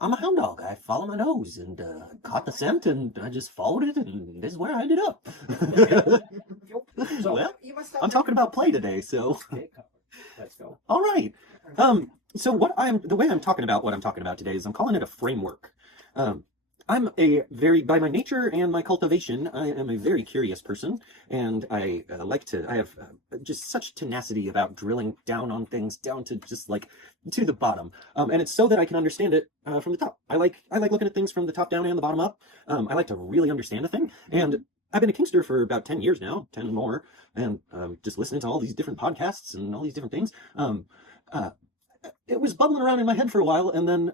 I'm a hound dog. I follow my nose and caught the scent, and I just followed it, and this is where I ended up. So, Well, I'm talking about play today, so okay, let's go. all right. So the way I'm talking about what I'm talking about today is I'm calling it a framework. I'm by my nature and my cultivation, I am a very curious person, and I have just such tenacity about drilling down on things, down to just like to the bottom. And it's so that I can understand it from the top. I like looking at things from the top down and the bottom up. I like to really understand a thing, and I've been a Kinkster for about 10 years now, 10 more, and just listening to all these different podcasts and all these different things. It was bubbling around in my head for a while, and then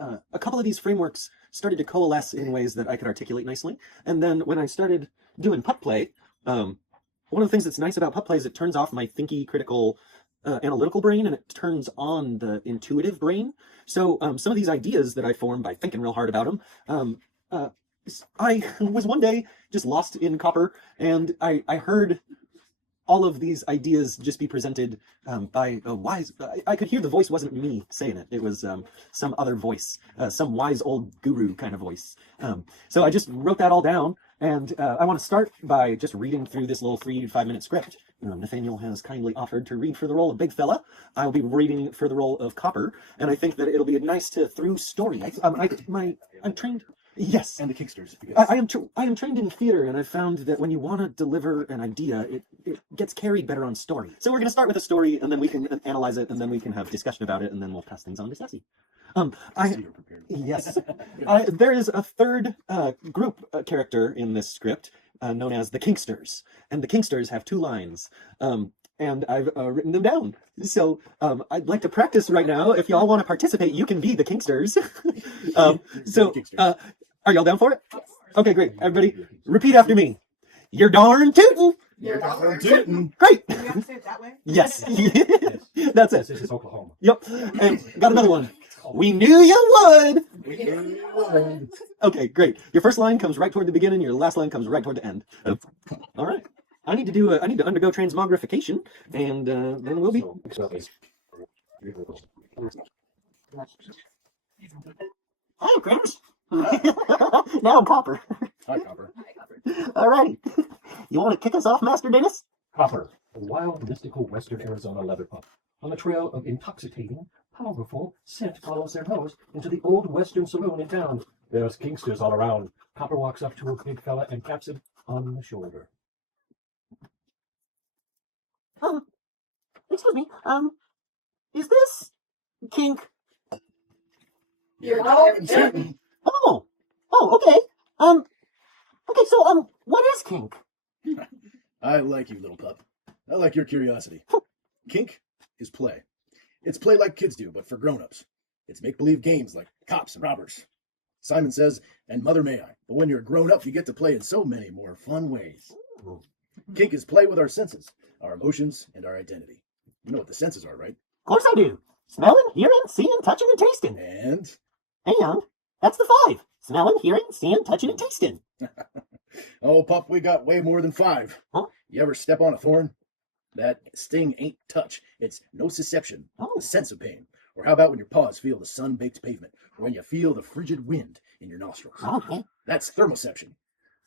a couple of these frameworks started to coalesce in ways that I could articulate nicely. And then when I started doing pup play, one of the things that's nice about pup play is it turns off my thinky, critical, analytical brain, and it turns on the intuitive brain. So some of these ideas that I form by thinking real hard about them, I was one day just lost in copper, and I heard all of these ideas just be presented by a wise. I could hear the voice wasn't me saying it. It was some other voice, some wise old guru kind of voice. So I just wrote that all down, and I want to start by just reading through this little 3 to 5 minute script. Nathaniel has kindly offered to read for the role of Big Fella. I'll be reading for the role of Copper, and I think that it'll be nice through story. I'm trained. Yes, and the Kinksters. I am trained in theater, and I've found that when you want to deliver an idea, it gets carried better on story. So we're going to start with a story, and then we can analyze it, and then we can have discussion about it, and then we'll pass things on to Sassy. Yes, there is a third group character in this script known as the Kinksters, and the Kinksters have 2 lines. And I've written them down. So I'd like to practice right now. If y'all want to participate, you can be the Kinksters. Are y'all down for it? Okay, great. Everybody, repeat after me. You're darn tootin'. You're darn tootin'. Great. Do we have to say it that way? Yes. That's it. This is Oklahoma. Yep. And got another one. We knew you would. We knew you would. Okay, great. Your first line comes right toward the beginning. Your last line comes right toward the end. All right. I need to undergo transmogrification, and then we'll be. Hi, Chris. Now I'm Copper. Hi, Copper. All right. You want to kick us off, Master Dennis? Copper, a wild, mystical Western Arizona leather pup. On a trail of intoxicating, powerful scent follows their nose into the old Western saloon in town. There's Kinksters all around. Copper walks up to a big fella and taps him on the shoulder. Excuse me. Is this Kink? You're darn tootin'. Oh, okay. Okay. So, what is Kink? I like you, little pup. I like your curiosity. Kink is play. It's play like kids do, but for grown-ups. It's make-believe games like cops and robbers. Simon says, and mother may I, but when you're a grown-up, you get to play in so many more fun ways. Kink is play with our senses, our emotions, and our identity. You know what the senses are, right? Of course I do. Smelling, hearing, seeing, touching, and tasting. And that's the 5. Smelling, hearing, seeing, touching, and tasting. oh, pup, we got way more than 5. Huh? You ever step on a thorn? That sting ain't touch. It's nociception, Oh. the sense of pain. Or how about when your paws feel the sun-baked pavement, or when you feel the frigid wind in your nostrils? Okay. That's thermoception,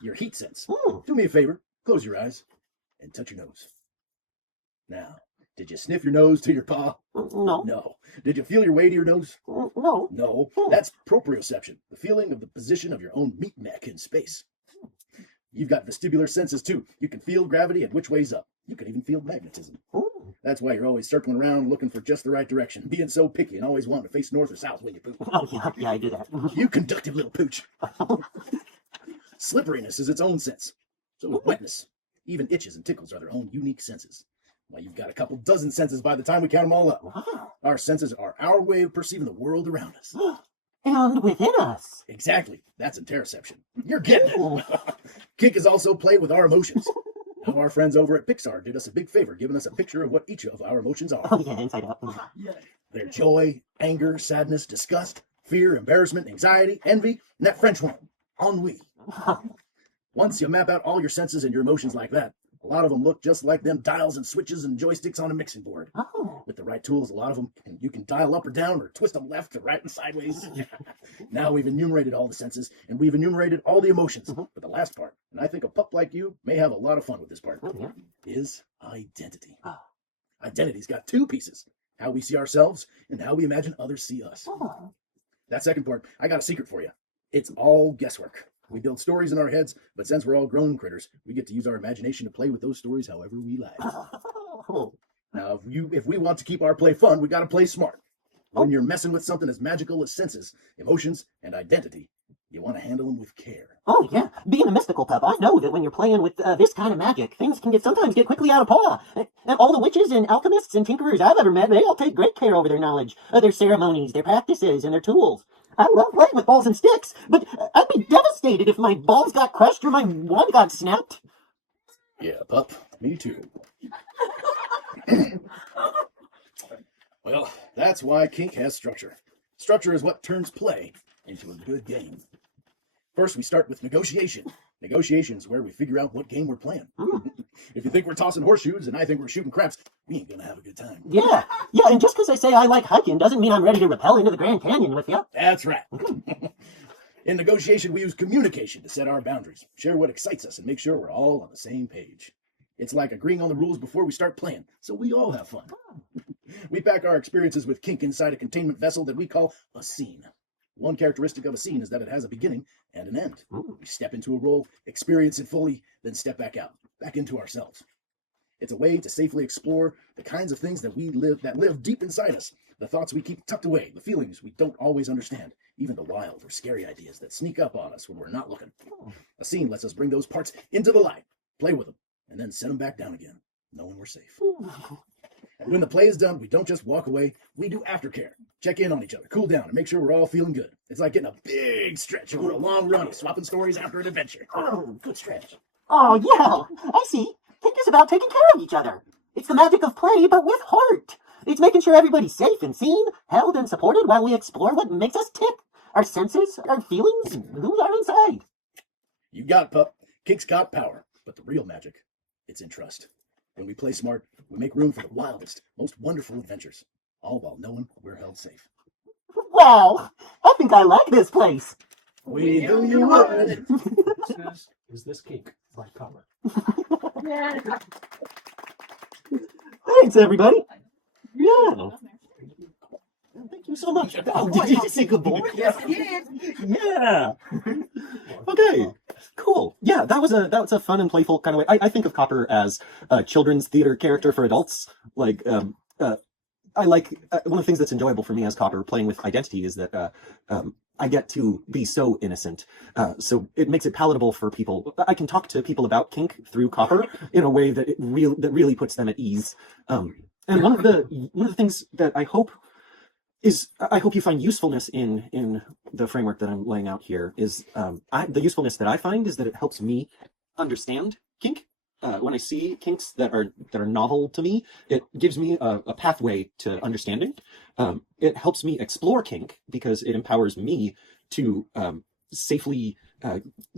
your heat sense. Ooh. Do me a favor, close your eyes, and touch your nose. Now, did you sniff your nose to your paw? No. No. Did you feel your way to your nose? No. No. That's proprioception, the feeling of the position of your own meat neck in space. You've got vestibular senses too. You can feel gravity and which way's up. You can even feel magnetism. Ooh. That's why you're always circling around looking for just the right direction, being so picky and always wanting to face north or south when you poop. Oh, yeah, I do that. You conductive little pooch. Slipperiness is its own sense. So is wetness. Even itches and tickles are their own unique senses. Well, you've got a couple dozen senses by the time we count them all up. Wow. Our senses are our way of perceiving the world around us. And within us. Exactly. That's interoception. You're getting it. Kink is also play with our emotions. Now, our friends over at Pixar did us a big favor, giving us a picture of what each of our emotions are. Oh, yeah, inside out. They're joy, anger, sadness, disgust, fear, embarrassment, anxiety, envy, and that French one, ennui. Once you map out all your senses and your emotions like that, a lot of them look just like them dials and switches and joysticks on a mixing board. Oh. With the right tools, a lot of them you can dial up or down or twist them left or right and sideways. Now we've enumerated all the senses and we've enumerated all the emotions. But the last part, and I think a pup like you may have a lot of fun with this part, is identity. Identity's got two pieces: how we see ourselves and how we imagine others see us. That second part, I got a secret for you. It's all guesswork. We build stories in our heads, but since we're all grown critters, we get to use our imagination to play with those stories however we like. Now, if we want to keep our play fun, we got to play smart. When you're messing with something as magical as senses, emotions, and identity, you want to handle them with care. Oh, yeah. Being a mystical pup, I know that when you're playing with this kind of magic, things can sometimes get quickly out of paw. And all the witches and alchemists and tinkerers I've ever met, they all take great care over their knowledge, their ceremonies, their practices, and their tools. I love playing with balls and sticks, but I'd be devastated if my balls got crushed or my wand got snapped. Yeah, pup. Me too. Well, that's why Kink has structure. Structure is what turns play into a good game. First, we start with negotiation. Negotiation is where we figure out what game we're playing. If you think we're tossing horseshoes and I think we're shooting craps, we ain't gonna have a good time. Yeah, and just because I say I like hiking doesn't mean I'm ready to rappel into the Grand Canyon with you. That's right. In negotiation, we use communication to set our boundaries, share what excites us, and make sure we're all on the same page. It's like agreeing on the rules before we start playing, so we all have fun. We pack our experiences with Kink inside a containment vessel that we call a scene. One characteristic of a scene is that it has a beginning and an end. We step into a role, experience it fully, then step back out, back into ourselves. It's a way to safely explore the kinds of things that live deep inside us, the thoughts we keep tucked away, the feelings we don't always understand, even the wild or scary ideas that sneak up on us when we're not looking. A scene lets us bring those parts into the light, play with them, and then set them back down again, knowing we're safe. And when the play is done, we don't just walk away, we do aftercare. Check in on each other, cool down, and make sure we're all feeling good. It's like getting a big stretch over a long run of swapping stories after an adventure. Oh, good stretch. Oh, yeah, I see. Kink is about taking care of each other. It's the magic of play, but with heart. It's making sure everybody's safe and seen, held and supported while we explore what makes us tick. Our senses, our feelings, who we are inside. You got it, pup. Kink's got power, but the real magic, it's in trust. When we play smart, we make room for the wildest, most wonderful adventures, all while knowing we're held safe. Wow, I think I like this place. We knew you would. Is this Kink by Copper? Thanks, everybody. Yeah. Thank you so much. Oh, did you just say good boy? Yeah. Okay, cool. Yeah, that was a fun and playful kind of way. I think of Copper as a children's theater character for adults. Like, I like one of the things that's enjoyable for me as Copper playing with identity is that I get to be so innocent. So it makes it palatable for people. I can talk to people about Kink through Copper in a way that really puts them at ease. And one of the things that I hope you find usefulness in the framework that I'm laying out here is the usefulness that I find is that it helps me understand Kink. When I see kinks that are novel to me, it gives me a pathway to understanding. It helps me explore kink because it empowers me to safely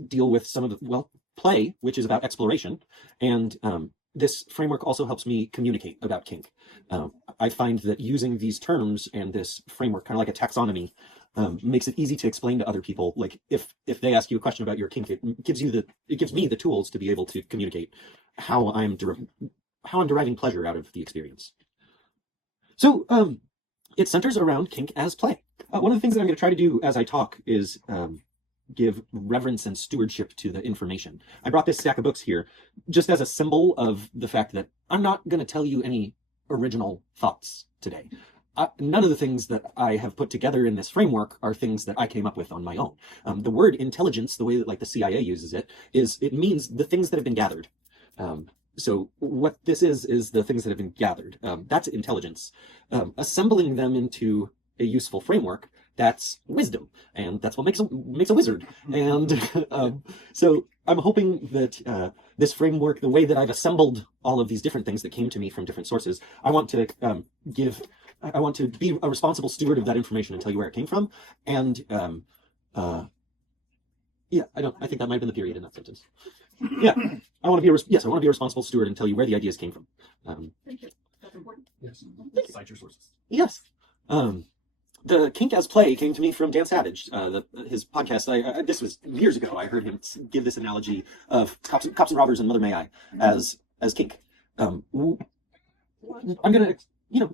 deal with some of the play, which is about exploration, and this framework also helps me communicate about kink. I find that using these terms and this framework, kind of like a taxonomy, makes it easy to explain to other people. Like if they ask you a question about your kink, it gives me the tools to be able to communicate how I'm deriving pleasure out of the experience. So it centers around kink as play. One of the things that I'm going to try to do as I talk is give reverence and stewardship to the information. I brought this stack of books here just as a symbol of the fact that I'm not going to tell you any original thoughts today. None of the things that I have put together in this framework are things that I came up with on my own. The word intelligence, the way that like the CIA uses it, it means the things that have been gathered. So what this is the things that have been gathered. That's intelligence. Assembling them into a useful framework, that's wisdom, and that's what makes a wizard. And so I'm hoping that this framework, the way that I've assembled all of these different things that came to me from different sources, I want to be a responsible steward of that information and tell you where it came from. And I think that might have been the period in that sentence. Yeah, I want to be a responsible steward and tell you where the ideas came from. Thank you. That's important. Yes. Cite your sources. Yes. The Kink as Play came to me from Dan Savage, his podcast. This was years ago. I heard him give this analogy of cops and robbers and Mother May I as kink. I'm gonna,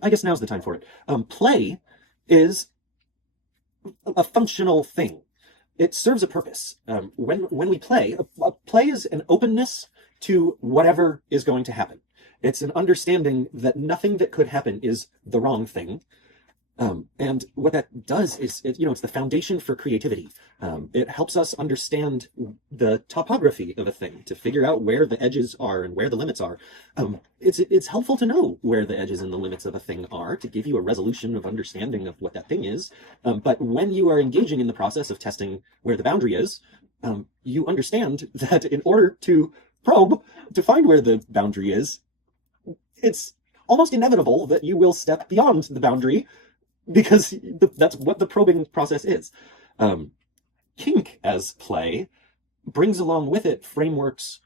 I guess now's the time for it. Play is a functional thing. It serves a purpose. When we play, a play is an openness to whatever is going to happen. It's an understanding that nothing that could happen is the wrong thing. And what that does is, it's the foundation for creativity. It helps us understand the topography of a thing, to figure out where the edges are and where the limits are. It's helpful to know where the edges and the limits of a thing are, to give you a resolution of understanding of what that thing is. But when you are engaging in the process of testing where the boundary is, you understand that in order to probe, to find where the boundary is, it's almost inevitable that you will step beyond the boundary, because that's what the probing process is. Kink as play brings along with it frameworks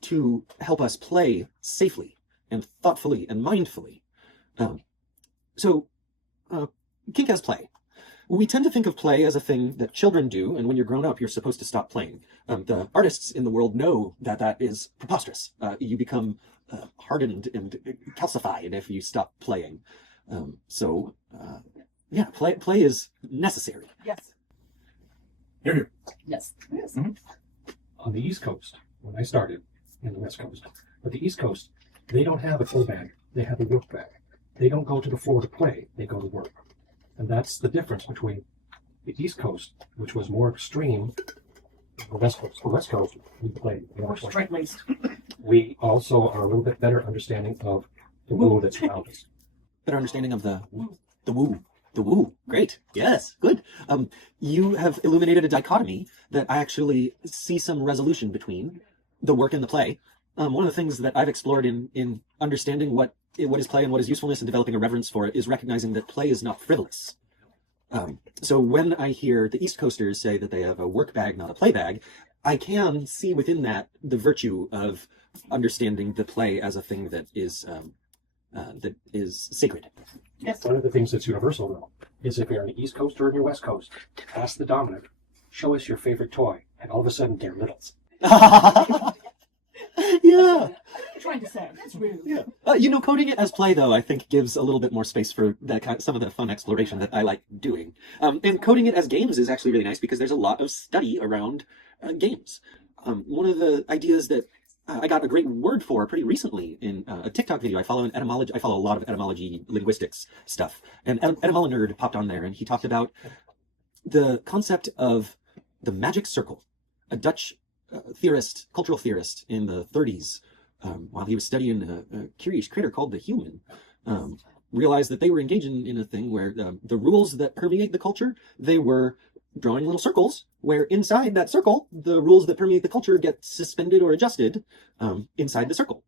to help us play safely and thoughtfully and mindfully. Kink as play. We tend to think of play as a thing that children do, and when you're grown up, you're supposed to stop playing. The artists in the world know that that is preposterous. You become hardened and calcified if you stop playing. Play is necessary. Yes. Here. Yes. Yes. Mm-hmm. On the East Coast, when I started, in the West Coast, but the East Coast, they don't have a play bag. They have a work bag. They don't go to the floor to play. They go to work. And that's the difference between the East Coast, which was more extreme, and the West Coast. The West Coast, we play more More straight-laced. We also are a little bit better understanding of the world that's around us. Better understanding of the woo. The woo. Great. Yes. Good. You have illuminated a dichotomy that I actually see some resolution between the work and the play. One of the things that I've explored in understanding what is play and what is usefulness and developing a reverence for it is recognizing that play is not frivolous. So when I hear the East Coasters say that they have a work bag, not a play bag, I can see within that the virtue of understanding the play as a thing that is sacred. Yes. One of the things that's universal, though, is if you're on the East Coast or on your West Coast, ask the dominant, show us your favorite toy, and all of a sudden they're littles. Yeah. I'm trying to say that's rude. Yeah. Coding it as play, though, I think gives a little bit more space for that some of the fun exploration that I like doing. And coding it as games is actually really nice because there's a lot of study around games. One of the ideas that I got a great word for pretty recently in a TikTok video. I follow a lot of etymology linguistics stuff. And Etymolo Nerd popped on there, and he talked about the concept of the magic circle. A Dutch cultural theorist in the 30s, while he was studying a curious critter called the human, realized that they were engaging in a thing where the rules that permeate the culture, they were drawing little circles where inside that circle, the rules that permeate the culture get suspended or adjusted inside the circle.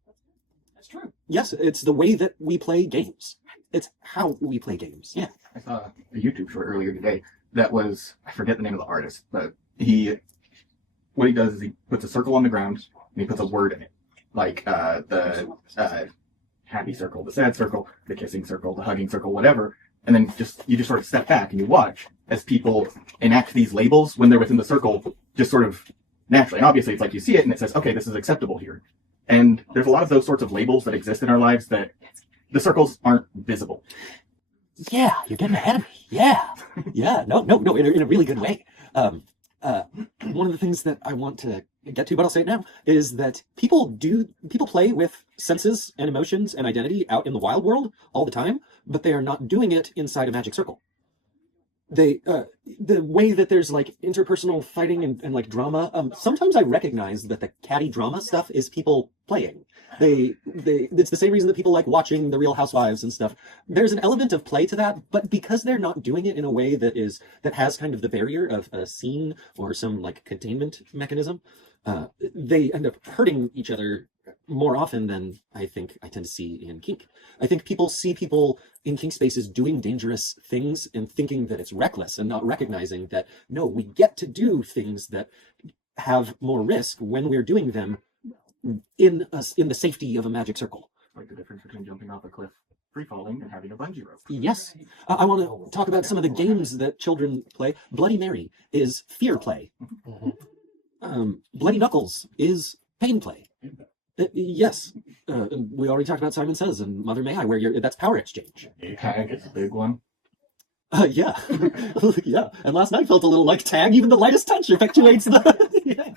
That's true. Yes, it's the way that we play games. It's how we play games. Yeah. I saw a YouTube short earlier today that was, I forget the name of the artist, but what he does is he puts a circle on the ground and he puts a word in it. Like the happy circle, the sad circle, the kissing circle, the hugging circle, whatever. And then you just sort of step back and you watch as people enact these labels when they're within the circle, just sort of naturally. And obviously it's like you see it and it says, okay, this is acceptable here. And there's a lot of those sorts of labels that exist in our lives that the circles aren't visible. Yeah, you're getting ahead of me. Yeah. Yeah. No, in a really good way. One of the things that I want to get to, but I'll say it now, is that people play with senses and emotions and identity out in the wild world all the time, but they are not doing it inside a magic circle. The way that there's like interpersonal fighting and like drama, sometimes I recognize that the catty drama stuff is people playing. It's the same reason that people like watching The Real Housewives and stuff. There's an element of play to that, but because they're not doing it in a way that has kind of the barrier of a scene or some like containment mechanism, they end up hurting each other more often than I think I tend to see in kink. I think people see people in kink spaces doing dangerous things and thinking that it's reckless and not recognizing that, no, we get to do things that have more risk when we're doing them in the safety of a magic circle. Like the difference between jumping off a cliff free falling and having a bungee rope. Yes. I want to talk about some of the games that children play. Bloody Mary is fear play. Bloody Knuckles is pain play. Yes. We already talked about Simon Says and Mother May I, where that's power exchange. Tag is a big one. Yeah. Yeah. And last night felt a little like tag. Even the lightest touch effectuates the... Yeah.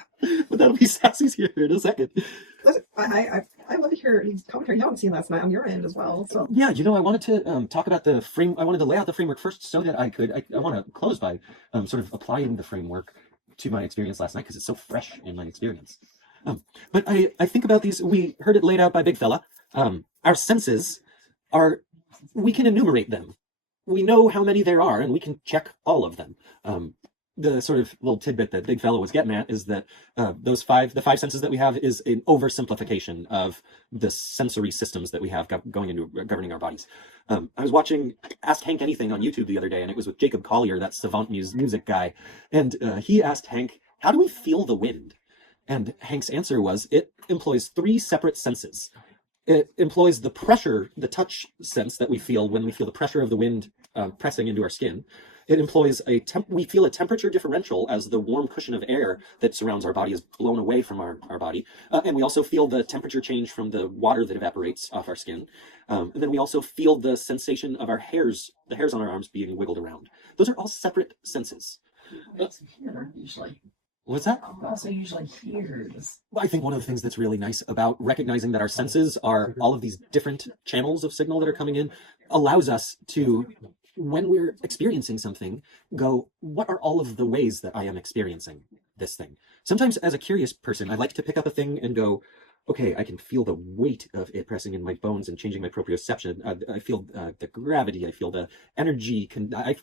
But that'll be Sassy's here in a second. I love to hear commentary you haven't seen last night on your end as well. So Yeah, I wanted to talk about the frame. I wanted to lay out the framework first so that I could. I want to close by sort of applying the framework to my experience last night because it's so fresh in my experience. But I think about these. We heard it laid out by Big Fella. Our senses are. We can enumerate them. We know how many there are, and we can check all of them. The sort of little tidbit that Big Fella was getting at is that the five senses that we have is an oversimplification of the sensory systems that we have going into governing our bodies. I was watching Ask Hank Anything on YouTube the other day, and it was with Jacob Collier, that savant music guy, and he asked Hank, "How do we feel the wind?" And Hank's answer was, it employs 3 separate senses. It employs the pressure, the touch sense that we feel when we feel the pressure of the wind pressing into our skin. It employs we feel a temperature differential as the warm cushion of air that surrounds our body is blown away from our body. And we also feel the temperature change from the water that evaporates off our skin. And then we also feel the sensation of the hairs on our arms being wiggled around. Those are all separate senses. Also here, usually. What's that? Also usually hears. I think one of the things that's really nice about recognizing that our senses are all of these different channels of signal that are coming in allows us to, when we're experiencing something, go, what are all of the ways that I am experiencing this thing? Sometimes as a curious person, I like to pick up a thing and go, okay, I can feel the weight of it pressing in my bones and changing my proprioception. I feel the gravity. I feel the energy.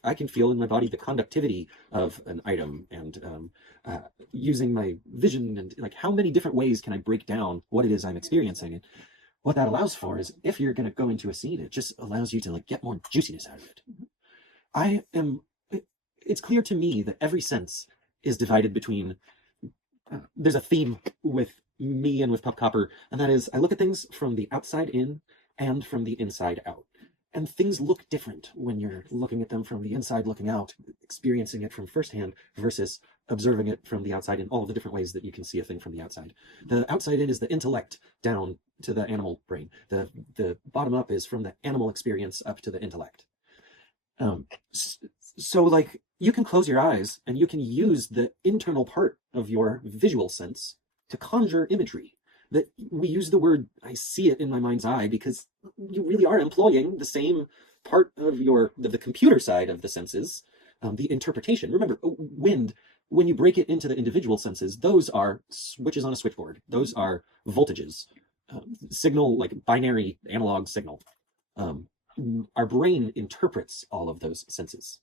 I can feel in my body the conductivity of an item, and using my vision, and like how many different ways can I break down what it is I'm experiencing. And what that allows for is, if you're going to go into a scene, it just allows you to like get more juiciness out of it. It's clear to me that every sense is divided between, there's a theme with me and with Pup Copper, and that is I look at things from the outside in and from the inside out. And things look different when you're looking at them from the inside looking out, experiencing it from firsthand versus observing it from the outside in all the different ways that you can see a thing from the outside. The outside in is the intellect down to the animal brain. The bottom up is from the animal experience up to the intellect. So like you can close your eyes and you can use the internal part of your visual sense to conjure imagery. That we use the word, I see it in my mind's eye, because you really are employing the same part of the computer side of the senses, the interpretation. Remember, wind, when you break it into the individual senses, those are switches on a switchboard. Those are voltages, signal, like binary analog signal. Our brain interprets all of those senses.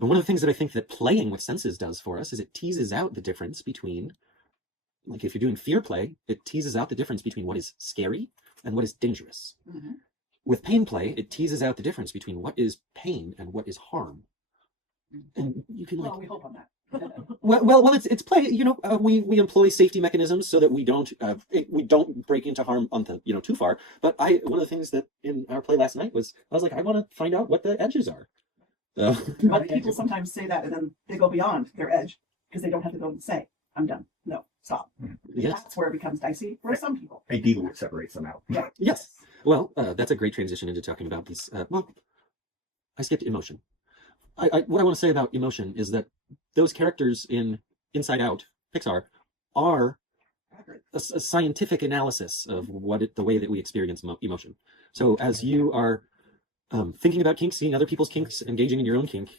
And one of the things that I think that playing with senses does for us is it teases out the difference between, like if you're doing fear play, it teases out the difference between what is scary and what is dangerous. Mm-hmm. With pain play, it teases out the difference between what is pain and what is harm. And you can like, Well, we hope on that. well, it's play. We employ safety mechanisms so that we don't break into harm on the too far. But one of the things that in our play last night was I was like, I want to find out what the edges are. But people sometimes say that and then they go beyond their edge because they don't have to go and say, I'm done. No, stop. Yes. That's where it becomes dicey for some people. Ideally, it separates them out. Yeah. Yes. Well, that's a great transition into talking about these. I skipped emotion. What I want to say about emotion is that those characters in Inside Out, Pixar, are a scientific analysis of the way that we experience emotion. So as you are thinking about kinks, seeing other people's kinks, engaging in your own kink,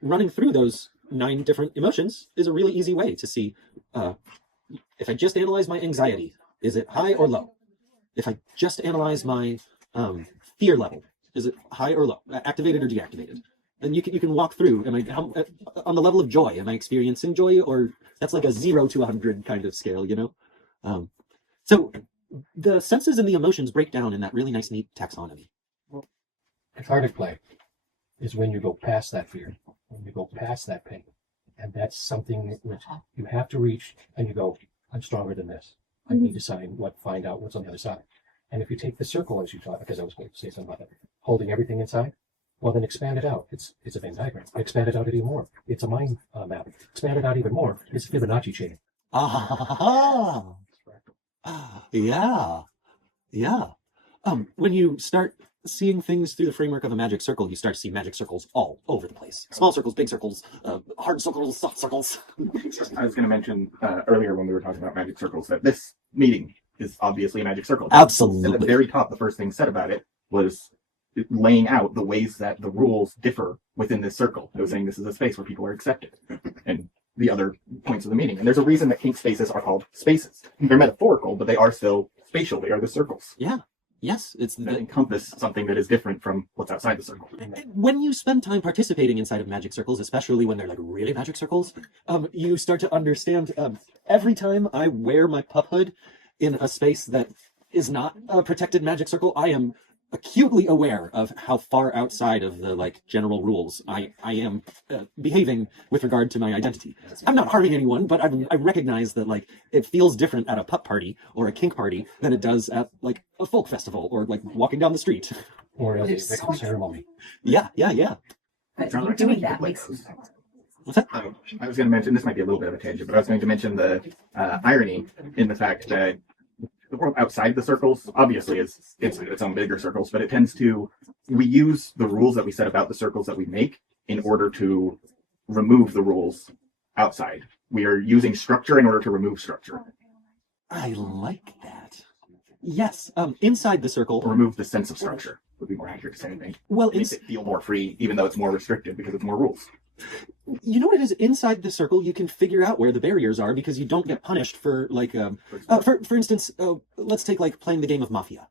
running through those 9 different emotions is a really easy way to see if I just analyze my anxiety, is it high or low? If I just analyze my fear level, is it high or low, activated or deactivated? And you can walk through. On the level of joy? Am I experiencing joy, or that's like a 0 to 100 kind of scale, So the senses and the emotions break down in that really nice, neat taxonomy. Cathartic play is when you go past that fear, when you go past that pain. And that's something which you have to reach, and you go, I'm stronger than this. I need to find out what's on the other side. And if you take the circle as you thought, because I was going to say something about that, holding everything inside, well, then expand it out. It's a Venn diagram. Expand it out even more. It's a mind map. Expand it out even more. It's a Fibonacci chain. Ah, yeah, yeah. When you start seeing things through the framework of a magic circle, you start to see magic circles all over the place. Small circles, big circles, hard circles, soft circles. I was going to mention earlier when we were talking about magic circles that this meeting is obviously a magic circle. Absolutely. At the very top, the first thing said about it was laying out the ways that the rules differ within this circle. It was saying this is a space where people are accepted, and the other points of the meaning. And there's a reason that kink spaces are called spaces. They're metaphorical, but they are still spatial. They are the circles. Yeah. Yes, it's that encompass something that is different from what's outside the circle. When you spend time participating inside of magic circles, especially when they're like really magic circles, you start to understand. Every time I wear my pup hood in a space that is not a protected magic circle, I am acutely aware of how far outside of the like general rules I am behaving with regard to my identity. I'm not harming anyone, but I recognize that like it feels different at a pup party or a kink party than it does at like a folk festival or like walking down the street. Or a victim ceremony. Yeah. But doing that makes What's that? I was going to mention, this might be a little bit of a tangent, but I was going to mention the irony in the fact that the world outside the circles obviously is its own bigger circles, but it tends to, we use the rules that we set about the circles that we make in order to remove the rules outside. We are using structure in order to remove structure. I like that. Yes, inside the circle. Or remove the sense of structure would be more accurate to say anything. Well, it makes it feel more free, even though it's more restricted because it's more rules. You know what it is? Inside the circle, you can figure out where the barriers are because you don't get punished for like, for instance, let's take like playing the game of Mafia.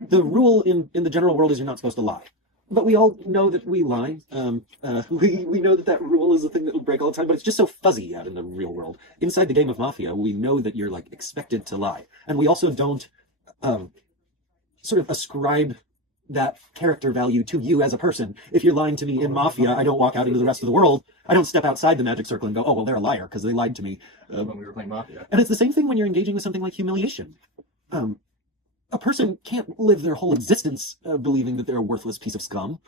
The rule in the general world is you're not supposed to lie. But we all know that we lie. We know that rule is a thing that will break all the time, but it's just so fuzzy out in the real world. Inside the game of Mafia, we know that you're like expected to lie. And we also don't sort of ascribe that character value to you as a person. If you're lying to me in Mafia, I don't walk out into the rest of the world. I don't step outside the magic circle and go, oh, well, they're a liar because they lied to me. When we were playing Mafia. And it's the same thing when you're engaging with something like humiliation. A person can't live their whole existence believing that they're a worthless piece of scum.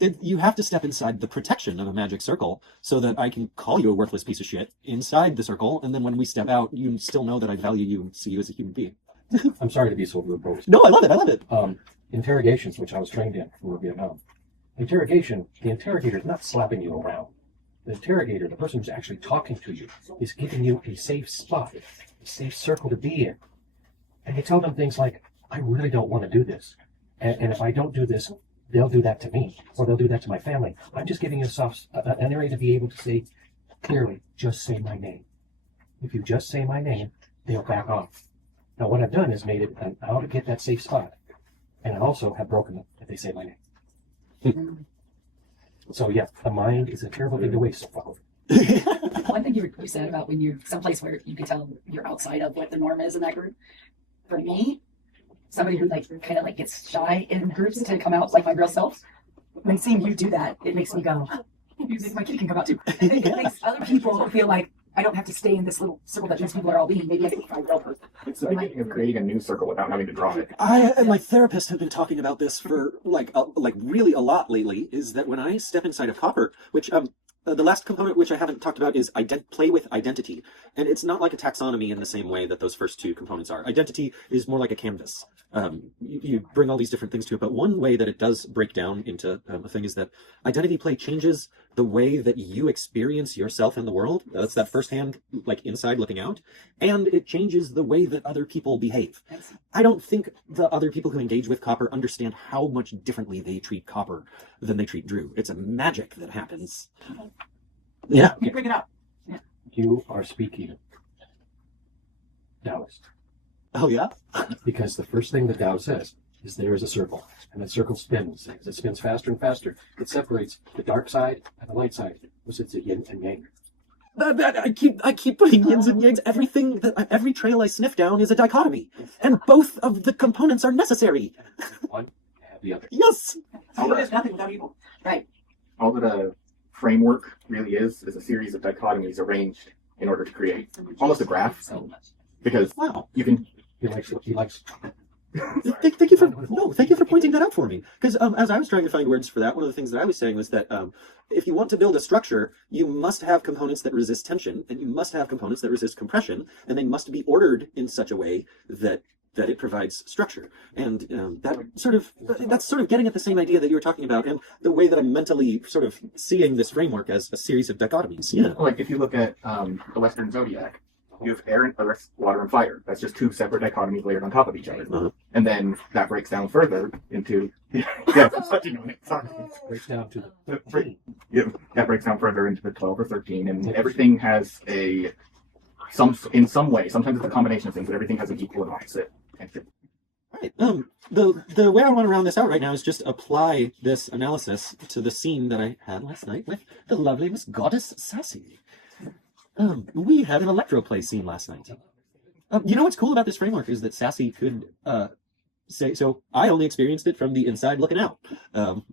You have to step inside the protection of a magic circle so that I can call you a worthless piece of shit inside the circle, and then when we step out, you still know that I value you and see you as a human being. I'm sorry to be so rude. No, I love it. Interrogations, which I was trained in for Vietnam. The interrogator is not slapping you around. The interrogator, the person who's actually talking to you, is giving you a safe spot, a safe circle to be in. And you tell them things like, I really don't want to do this. And if I don't do this, they'll do that to me, or they'll do that to my family. I'm just giving you an area to be able to say clearly, just say my name. If you just say my name, they'll back off. Now what I've done is made it how to get that safe spot. And I also have broken them if they say my name. So yeah, the mind is a terrible thing to waste. One thing you said about when you're someplace where you can tell you're outside of what the norm is in that group. For me, somebody who like kind of like gets shy in groups to come out like my real self, when seeing you do that, it makes me go, maybe my kid can come out too. It makes other people feel like I don't have to stay in this little circle that these people are all being. Maybe I can find real person. It's the beginning of creating a new circle without having to draw it. I and my therapist have been talking about this for like really a lot lately. Is that when I step inside of Copper, which the last component which I haven't talked about is play with identity, and it's not like a taxonomy in the same way that those first two components are. Identity is more like a canvas. You bring all these different things to it, but one way that it does break down into a thing is that identity play changes the way that you experience yourself in the world. That's that firsthand, like inside looking out, and it changes the way that other people behave. I don't think the other people who engage with Copper understand how much differently they treat Copper than they treat Drew. It's a magic that happens. Yeah. You bring it up. Yeah. You are speaking Taoist. Oh yeah? Because the first thing the Tao says is there is a circle. And that circle spins. As it spins faster and faster, it separates the dark side and the light side. It's a yin and yang. I keep putting yins and yangs. Every trail I sniff down is a dichotomy. And both of the components are necessary. One have the other. Yes. There's nothing without evil. Right. All that a framework really is a series of dichotomies arranged in order to create almost a graph. Because wow, you can. He likes Thank you for pointing that out for me. Because as I was trying to find words for that, one of the things that I was saying was that if you want to build a structure, you must have components that resist tension, and you must have components that resist compression, and they must be ordered in such a way that it provides structure. And that's sort of getting at the same idea that you were talking about, and the way that I'm mentally sort of seeing this framework as a series of dichotomies. Yeah. Like if you look at the Western zodiac, you have air and earth, water and fire. That's just two separate dichotomies layered on top of each other. Uh-huh. And then that breaks down further into yeah, I'm touching on it. Sorry. Breaks down to That breaks down further into the 12 or 13, and everything has in some way. Sometimes it's a combination of things, but everything has an equal and opposite tension. Right. The way I want to round this out right now is just apply this analysis to the scene that I had last night with the lovely Miss Goddess Sassy. We had an electroplay scene last night. You know what's cool about this framework is that Sassy could say, so I only experienced it from the inside looking out,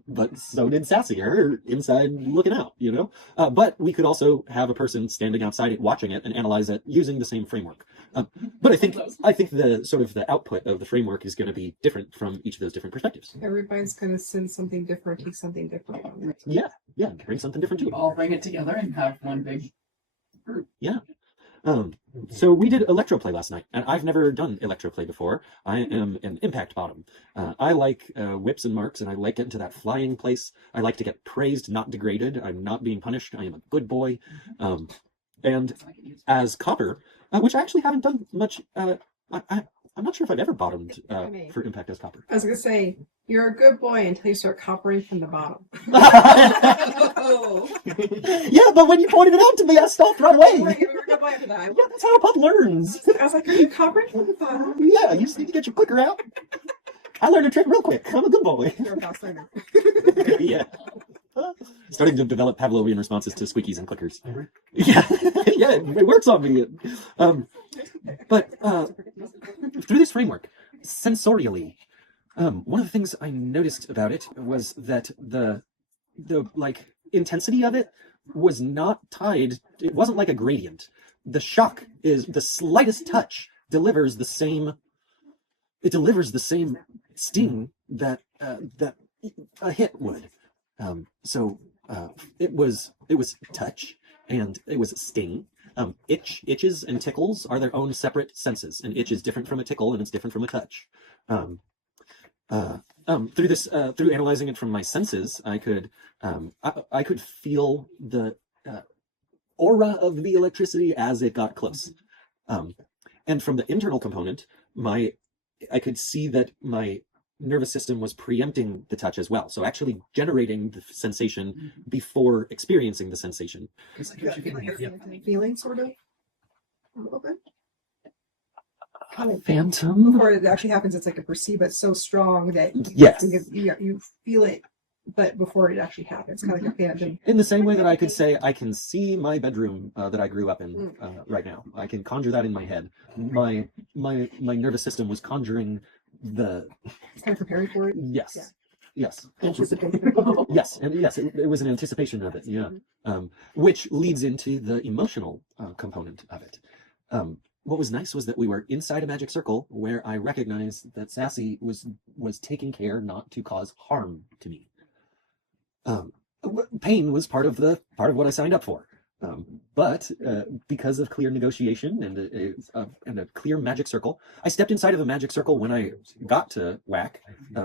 but so did Sassy, her inside looking out, you know? But we could also have a person standing outside it, watching it, and analyze it using the same framework. But I think the sort of the output of the framework is going to be different from each of those different perspectives. Everybody's going to send something different, take something different. Yeah, bring something different too. All bring it together and have one big group. Yeah. So we did electroplay last night, and I've never done electroplay before. I am an impact bottom. I like whips and marks, and I like getting to that flying place. I like to get praised, not degraded. I'm not being punished. I am a good boy. And as Copper, which I actually haven't done much, I'm not sure if I've ever bottomed for impact as Copper. I was going to say, you're a good boy until you start coppering from the bottom. Yeah, but when you pointed it out to me, I stopped right away. You're a good boy after that. Yeah, that's how a pup learns. I was like, are you coppering from the bottom? Yeah, you just need to get your clicker out. I learned a trick real quick. I'm a good boy. You're a fast learner. Yeah. Starting to develop Pavlovian responses to squeakies and clickers. Yeah, yeah, it works on me. But through this framework, sensorially, one of the things I noticed about it was that the like intensity of it was not tied. It wasn't like a gradient. The shock is the slightest touch delivers the same. It delivers the same sting that that a hit would. So it was touch and it was sting. Itches and tickles are their own separate senses. An itch is different from a tickle, and it's different from a touch. Through analyzing it from my senses, I could feel the aura of the electricity as it got close. And from the internal component, I could see that my nervous system was preempting the touch as well. So actually generating the sensation before experiencing the sensation. It's like Feeling, sort of? A little bit? Phantom? Before it actually happens, it's like a perceive it so strong that Yes. you feel it, but before it actually happens, kind of like a phantom. In the same way that I could say, I can see my bedroom that I grew up in right now. I can conjure that in my head. My nervous system was conjuring the... It's kind of preparing for it. Yes. Yeah. Yes. Anticipation. Yes, and yes, it was an anticipation of it, yeah. Which leads into the emotional component of it. What was nice was that we were inside a magic circle where I recognized that Sassy was taking care not to cause harm to me. Pain was part of what I signed up for. But because of clear negotiation and a clear magic circle, I stepped inside of a magic circle when I got to WAC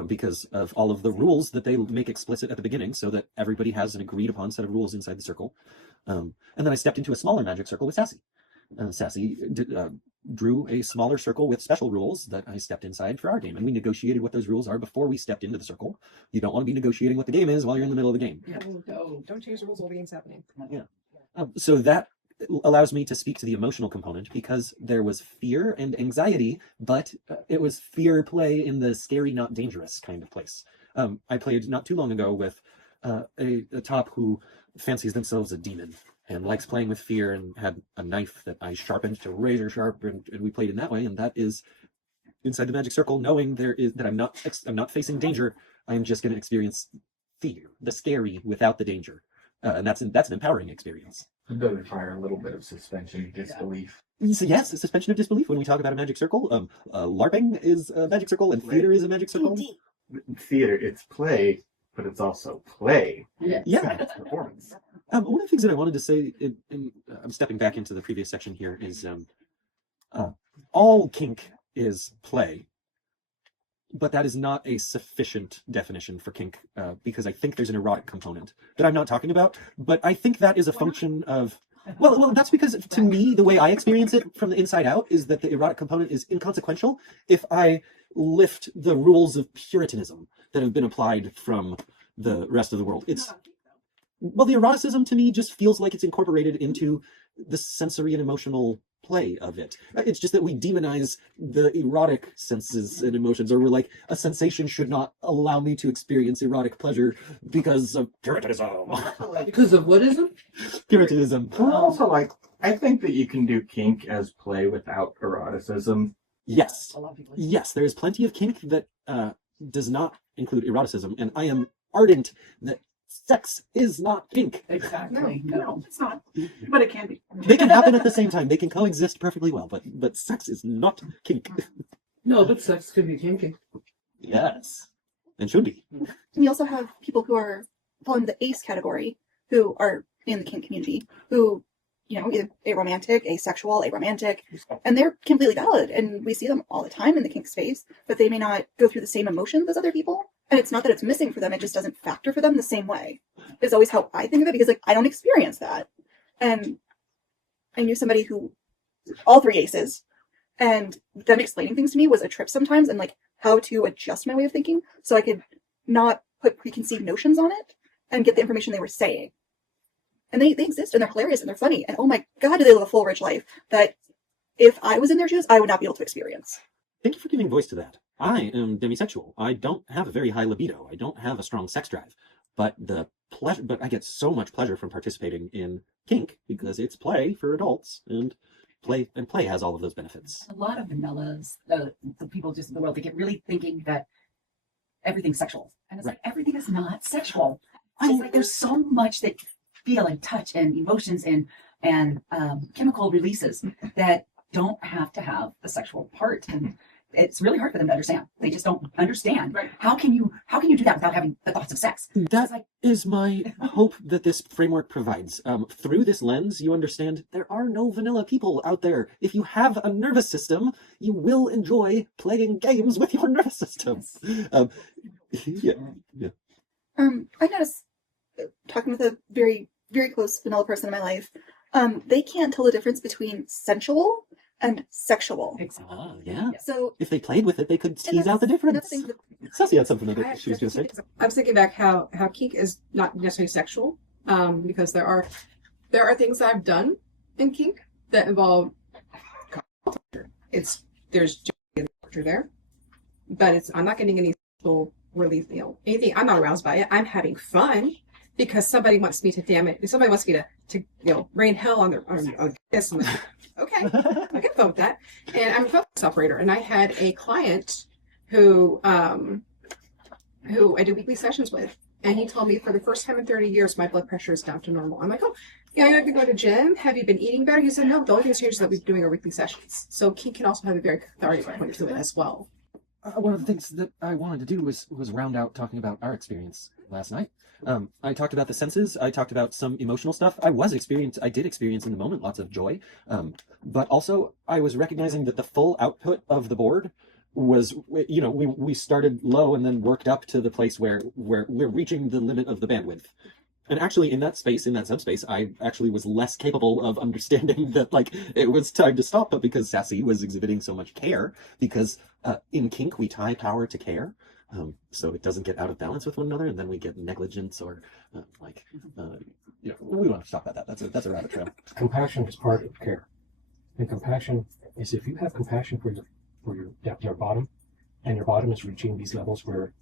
because of all of the rules that they make explicit at the beginning, so that everybody has an agreed upon set of rules inside the circle. And then I stepped into a smaller magic circle with Sassy. Sassy drew a smaller circle with special rules that I stepped inside for our game, and we negotiated what those rules are before we stepped into the circle. You don't want to be negotiating what the game is while you're in the middle of the game. Yeah. Don't change the rules while the game's happening. Yeah. So that allows me to speak to the emotional component, because there was fear and anxiety, but it was fear play in the scary, not dangerous kind of place. I played not too long ago with a top who fancies themselves a demon and likes playing with fear, and had a knife that I sharpened to razor sharp, and we played in that way. And that is inside the magic circle, knowing that I'm not facing danger. I'm just going to experience fear, the scary without the danger. And that's an empowering experience. It does require a little bit of suspension of disbelief. So yes, suspension of disbelief when we talk about a magic circle. LARPing is a magic circle, and theater is a magic circle. In theater, it's play, but it's also play. Yeah. Yeah. It's performance. One of the things that I wanted to say, I'm stepping back into the previous section here, is all kink is play, but that is not a sufficient definition for kink, because I think there's an erotic component that I'm not talking about, but I think that is a function of, well, that's because to me, the way I experience it from the inside out is that the erotic component is inconsequential if I lift the rules of Puritanism that have been applied from the rest of the world. Well, the eroticism to me just feels like it's incorporated into the sensory and emotional play of it. It's just that we demonize the erotic senses and emotions, or we're like, a sensation should not allow me to experience erotic pleasure because of Puritanism. Because of what is it? Puritanism. Also, like, I think that you can do kink as play without eroticism. Yes. A lot of people. Yes, there is plenty of kink that does not include eroticism, and I am ardent that sex is not kink. Exactly. No, it's not. But it can be. They can happen at the same time. They can coexist perfectly well, but sex is not kink. No, but sex could be kinky. Yes, and should be. We also have people who are falling the ace category, who are in the kink community, who, you know, either aromantic, asexual, aromantic, and they're completely valid. And we see them all the time in the kink space, but they may not go through the same emotions as other people. And it's not that it's missing for them, it just doesn't factor for them the same way. It's always how I think of it, because like I don't experience that. And I knew somebody who, all three aces, and them explaining things to me was a trip sometimes, and like how to adjust my way of thinking so I could not put preconceived notions on it and get the information they were saying. And they exist, and they're hilarious, and they're funny, and oh my god, do they live a full, rich life that if I was in their shoes, I would not be able to experience. Thank you for giving voice to that. I am demisexual. I don't have a very high libido. I don't have a strong sex drive, but I get so much pleasure from participating in kink because it's play for adults, and play has all of those benefits. A lot of vanillas, the people just in the world, they get really thinking that everything's sexual, and it's like everything is not sexual. It's like there's so much that feel and touch and emotions and chemical releases that don't have to have the sexual part, and it's really hard for them to understand. They just don't understand. Right. How can you do that without having the thoughts of sex? That is my hope that this framework provides. Through this lens, you understand there are no vanilla people out there. If you have a nervous system, you will enjoy playing games with your nervous system. Yeah. I noticed, talking with a very, very close vanilla person in my life, they can't tell the difference between sensual and sexual. Ah, yeah. So If they played with it, they could tease out the difference. Ceci had something that she was going to say. I was thinking back how kink is not necessarily sexual, because there are things I've done in kink that involve torture. There's torture there, but I'm not getting any sexual relief. You know, anything. I'm not aroused by it. I'm having fun because somebody wants me to damage. Somebody wants me to rain hell on this. I'm like, okay, I can vote that. And I'm a focus operator, and I had a client who I do weekly sessions with, and he told me for the first time in 30 years my blood pressure is down to normal. I'm like, oh, yeah, you have to go to gym. Have you been eating better? He said, no, the only thing that's changed is that we're doing our weekly sessions. So kink can also have a very cathartic point to it as well. One of the things that I wanted to do was round out talking about our experience last night. I talked about the senses. I talked about some emotional stuff. I did experience in the moment lots of joy, but also I was recognizing that the full output of the board was, we started low and then worked up to the place where we're reaching the limit of the bandwidth. And actually, in that subspace, I actually was less capable of understanding that, like, it was time to stop, but because Sassy was exhibiting so much care, because in kink, we tie power to care, so it doesn't get out of balance with one another, and then we get negligence or, we want to stop at that. That's a rabbit trail. Compassion is part of care. And compassion is if you have compassion for your bottom, and your bottom is reaching these levels where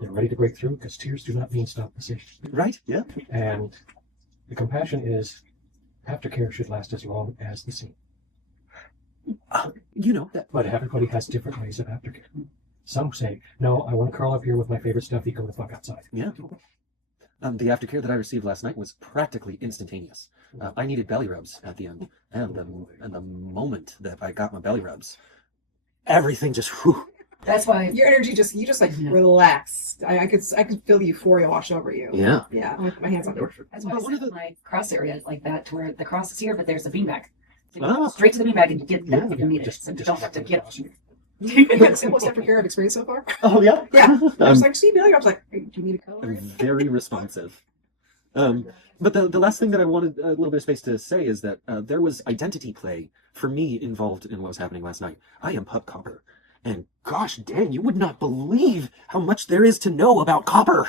they're ready to break through, because tears do not mean stop the scene. Right, yeah. And the compassion is aftercare should last as long as the scene. But everybody has different ways of aftercare. Some say, no, I want to curl up here with my favorite stuffy, go the fuck outside. Yeah. The aftercare that I received last night was practically instantaneous. I needed belly rubs at the end, and the moment that I got my belly rubs, everything just whew. That's why. Your energy you just like relaxed. I could feel the euphoria wash over you. Yeah. Yeah, with my hands on it. That's why I One of set my cross area like that, to where the cross is here, but there's a beanbag. So you Ah. go straight to the beanbag and you get that if you need it. So you don't have to get. That's the most epic care I've experienced so far. Oh yeah. Yeah. I was Um, like, see, Billy, I was like, hey, do you need a color? I'm very responsive. But the last thing that I wanted a little bit of space to say is that there was identity play for me involved in what was happening last night. I am Pup Copper. And gosh dang, you would not believe how much there is to know about copper.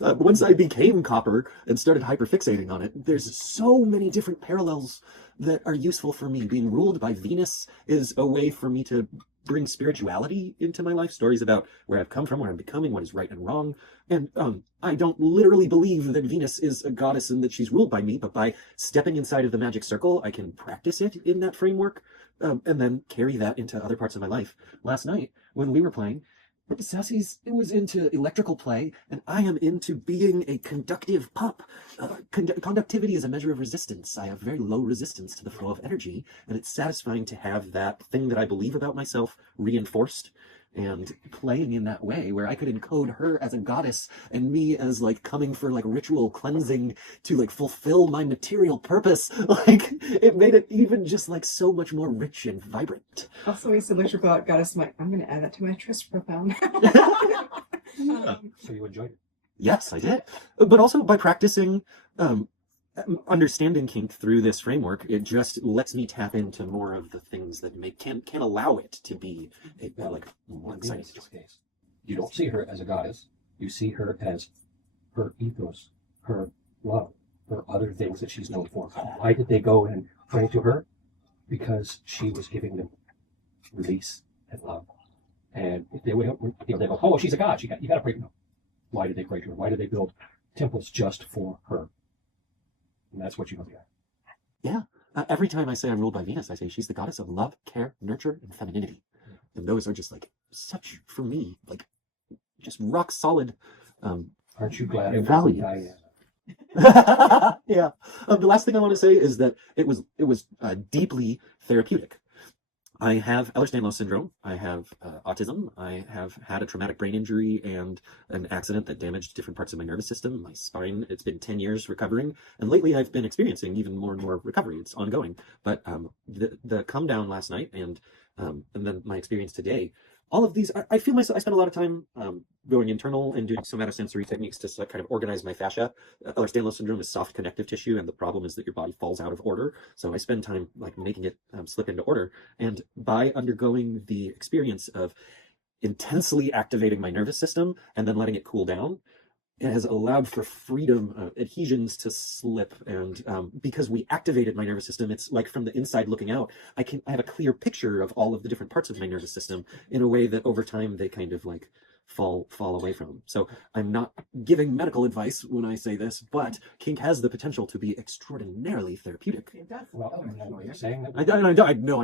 Once I became copper and started hyperfixating on it, there's so many different parallels that are useful for me. Being ruled by Venus is a way for me to bring spirituality into my life, stories about where I've come from, where I'm becoming, what is right and wrong. And I don't literally believe that Venus is a goddess and that she's ruled by me, but by stepping inside of the magic circle, I can practice it in that framework and then carry that into other parts of my life. Last night, when we were playing, Sassy's was into electrical play, and I am into being a conductive pup. Conductivity is a measure of resistance. I have very low resistance to the flow of energy, and it's satisfying to have that thing that I believe about myself reinforced. And playing in that way, where I could encode her as a goddess and me as like coming for like ritual cleansing to like fulfill my material purpose, like it made it even just like so much more rich and vibrant. Also, we said electrical goddess. I'm like, I'm going to add that to my Trist profile now. So you enjoyed it? Yes, I did. But also by practicing understanding kink through this framework, it just lets me tap into more of the things that can allow it to be like more In exciting. this case, you don't see her as a goddess. You see her as her ethos, her love, her other things that she's known for. Why did they go and pray to her? Because she was giving them release and love. And if they would, they go, oh, she's a god. You got to pray to her. Why did they pray to her? Why did they build temples just for her? And that's what you look at. Yeah. Every time I say I'm ruled by Venus, I say she's the goddess of love, care, nurture, and femininity. And those are just like such, for me, like just rock solid Aren't you glad it values. was Diana? Yeah. The last thing I want to say is that it was deeply therapeutic. I have Ehlers-Danlos syndrome. I have autism. I have had a traumatic brain injury and an accident that damaged different parts of my nervous system, my spine. It's been 10 years recovering, and lately I've been experiencing even more and more recovery. It's ongoing. But the come down last night and then my experience today, all of these, I feel myself. I spend a lot of time going internal and doing somatosensory techniques to kind of organize my fascia. Ehlers-Danlos syndrome is soft connective tissue, and the problem is that your body falls out of order. So I spend time like making it slip into order. And by undergoing the experience of intensely activating my nervous system and then letting it cool down, it has allowed for freedom, adhesions to slip, and because we activated my nervous system, it's like from the inside looking out. I have a clear picture of all of the different parts of my nervous system in a way that over time they kind of like fall away from. So I'm not giving medical advice when I say this, but kink has the potential to be extraordinarily therapeutic. Well, you're saying that I know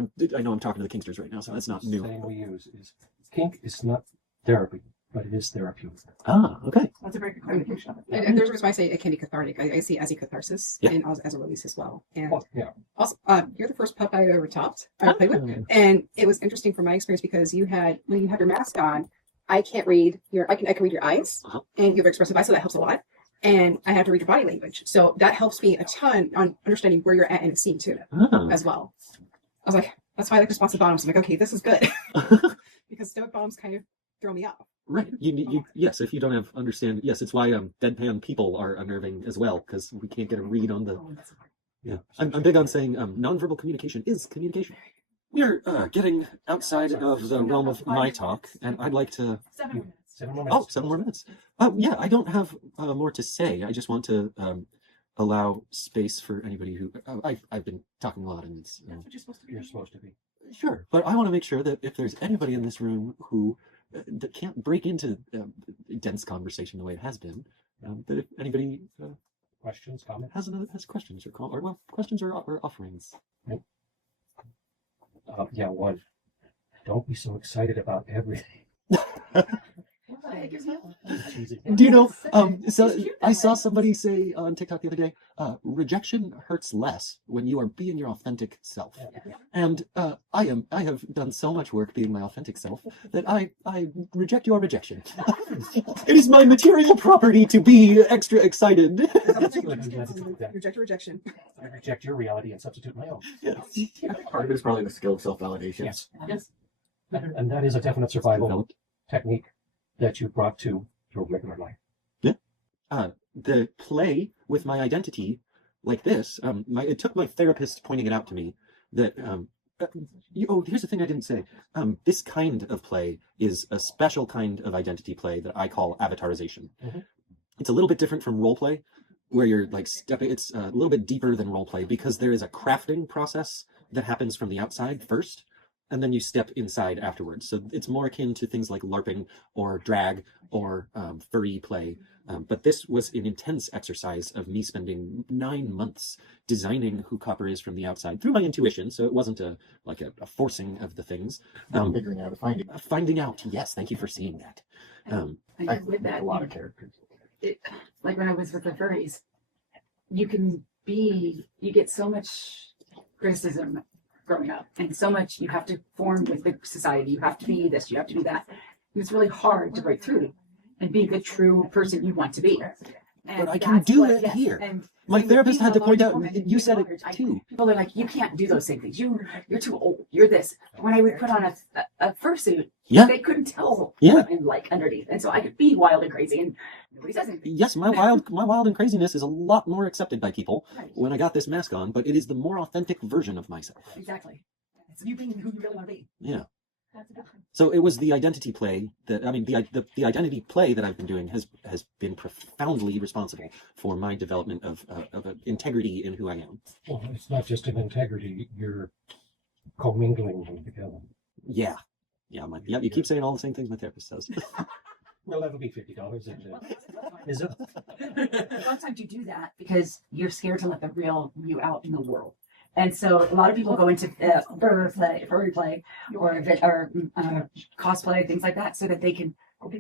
I'm talking to the kinksters right now, so that's not the new. saying we use is kink is not therapy, but it is therapeutic. Ah, okay. That's a very good clarification of it. And there's a reason why I say it can be cathartic. I see it as a catharsis Yeah. and as a release as well. And Well, yeah. also, you're the first pup I ever topped. I played with. And it was interesting from my experience because when you have your mask on, I can't read I can read your eyes, Uh-huh. and you have expressive eyes, so that helps a lot. And I have to read your body language, so that helps me a ton on understanding where you're at in a scene too, Ah. as well. I was like, that's why I like responsive bottoms. I'm like, okay, this is good because stoic bottoms kind of throw me off. Right. Yes, if you don't have understand, yes, it's why deadpan people are unnerving as well, because we can't get a read on the. Yeah, I'm big on saying nonverbal communication is communication. We are getting outside of the realm of my talk, and I'd like to. 7 minutes. 7 more minutes. Oh, 7 more minutes. Yeah, I don't have more to say. I just want to allow space for anybody who I've been talking a lot, and it's That's what you're supposed to be. You're supposed to be. sure. But I want to make sure that if there's anybody in this room who that can't break into dense conversation the way it has been, that if anybody Questions, comments? has questions or questions or offerings. Yeah, one. Don't be so excited about everything. Do you know? So I saw somebody say on TikTok the other day, rejection hurts less when you are being your authentic self. And I have done so much work being my authentic self that I reject your rejection. It is my material property to be extra excited. Reject rejection. I reject your reality and substitute my own. Part of it is probably the skill of self-validation. Yes. Yes. And that is a definite survival technique that you brought to your regular life. The play with my identity like this, it took my therapist pointing it out to me that, here's the thing I didn't say. This kind of play is a special kind of identity play that I call avatarization. Mm-hmm. It's a little bit different from role play, where you're like stepping, it's a little bit deeper than role play because there is a crafting process that happens from the outside first, and then you step inside afterwards. So it's more akin to things like LARPing or drag or furry play. But this was an intense exercise of me spending 9 months designing who Copper is from the outside through my intuition. So it wasn't a forcing of the things. Figuring out, finding. Finding out. Yes, thank you for seeing that. I with that, a lot of characters. like when I was with the furries, you get so much criticism growing up, and so much you have to form with the society. You have to be this, you have to be that. It's really hard to break through and be the true person you want to be. And But I can that's do what- it yes, here. and My same with therapist being had to a point large out, woman, you said it being large. too. People are like, you can't do those same things. You're too old. You're this. When I would put on a fursuit, Yeah. they couldn't tell Yeah. what I'm like underneath, and so I could be wild and crazy, and nobody says anything. Yes, my wild and craziness is a lot more accepted by people Right. when I got this mask on, but it is the more authentic version of myself. Exactly. It's you being who you really want to be. Yeah. That's a good one. So it was the identity play that the identity play that I've been doing has been profoundly responsible for my development of integrity in who I am. Well, it's not just an integrity, you're commingling them together. Yeah. Yeah, you keep saying all the same things my therapist says. Well, that'll be $50. Is it? A lot of times you do that because you're scared to let the real you out in the world. And so a lot of people go into furry play, or cosplay, things like that, so that they can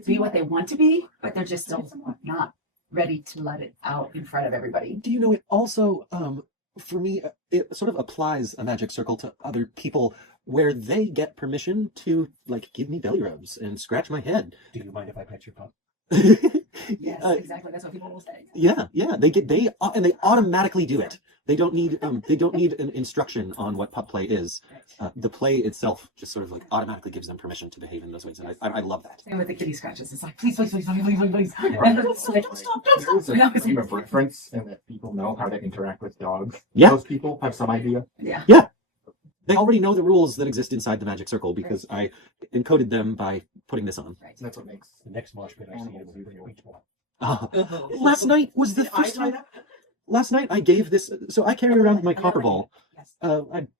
be what they want to be, but they're just still not ready to let it out in front of everybody. Do you know, it also, for me, it sort of applies a magic circle to other people where they get permission to, like, give me belly rubs and scratch my head. Do you mind if I pet your pup? Yes, exactly. That's what people will say. Yeah, they automatically do it. They don't need an instruction on what pup play is. The play itself just sort of like automatically gives them permission to behave in those ways, and I love that. And with the kitty scratches, it's like, please, please, please, please, please, please. And it's like, don't stop, don't stop. There's a frame of reference, and that people know how to interact with dogs. Yeah. Those people have some idea. Yeah. They already know the rules that exist inside the magic circle because I encoded them by putting this on. Right. That's what makes The next mosh pit I see is you beach ball. Last night was the first time. Last night I gave this. So I carry around my copper ball. Yes.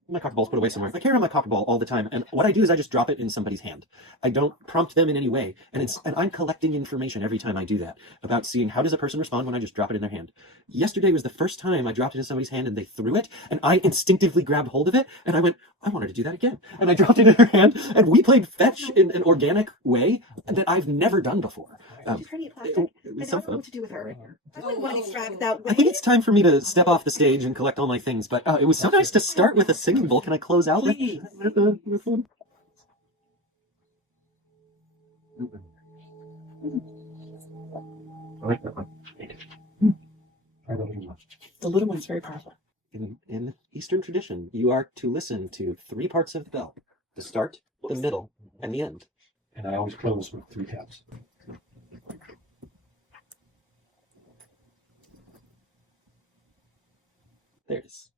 My copper ball's put away somewhere. I carry around my copper ball all the time, and what I do is I just drop it in somebody's hand. I don't prompt them in any way, and I'm collecting information every time I do that about seeing how does a person respond when I just drop it in their hand. Yesterday was the first time I dropped it in somebody's hand and they threw it, and I instinctively grabbed hold of it, and I went, I wanted to do that again, and I dropped it in her hand, and we played fetch in an organic way that I've never done before. She's pretty plastic. It I was don't so know fun. what to do with her. I wouldn't want to extract that. I think it's time for me to step off the stage and collect all my things, but it was so nice to start with a singing bowl. Can I close out with one? I like that one. I don't even know. The little one's very powerful. In Eastern tradition, you are to listen to 3 parts of the bell: the start, the middle, and the end. And I always close with 3 taps. There it is.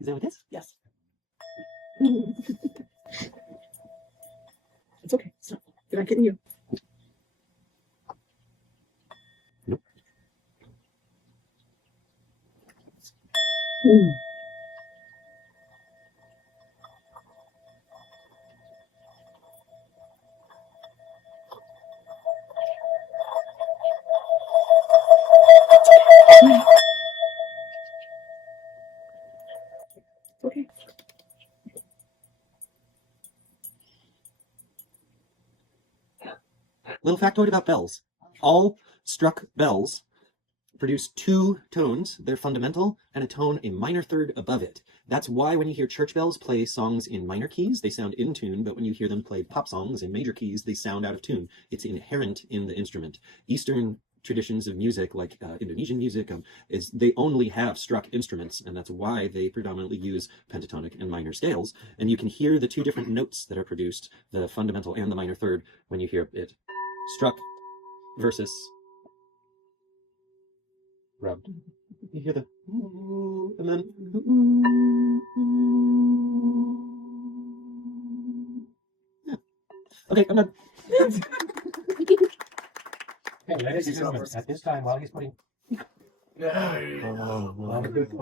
Is that what it is? Yes. It's okay. It's not. They're not getting you. Nope. Okay. Little factoid about bells. All struck bells produce two tones. They're fundamental and a tone a minor third above it. That's why when you hear church bells play songs in minor keys, they sound in tune, but when you hear them play pop songs in major keys, they sound out of tune. It's inherent in the instrument. Eastern traditions of music, like Indonesian music, is they only have struck instruments, and that's why they predominantly use pentatonic and minor scales. And you can hear the two different notes that are produced, the fundamental and the minor third, when you hear it struck versus rubbed. You hear the ooh, and then yeah. Okay, I'm done. Okay, ladies and gentlemen, at this time, while he's putting Oh, on the good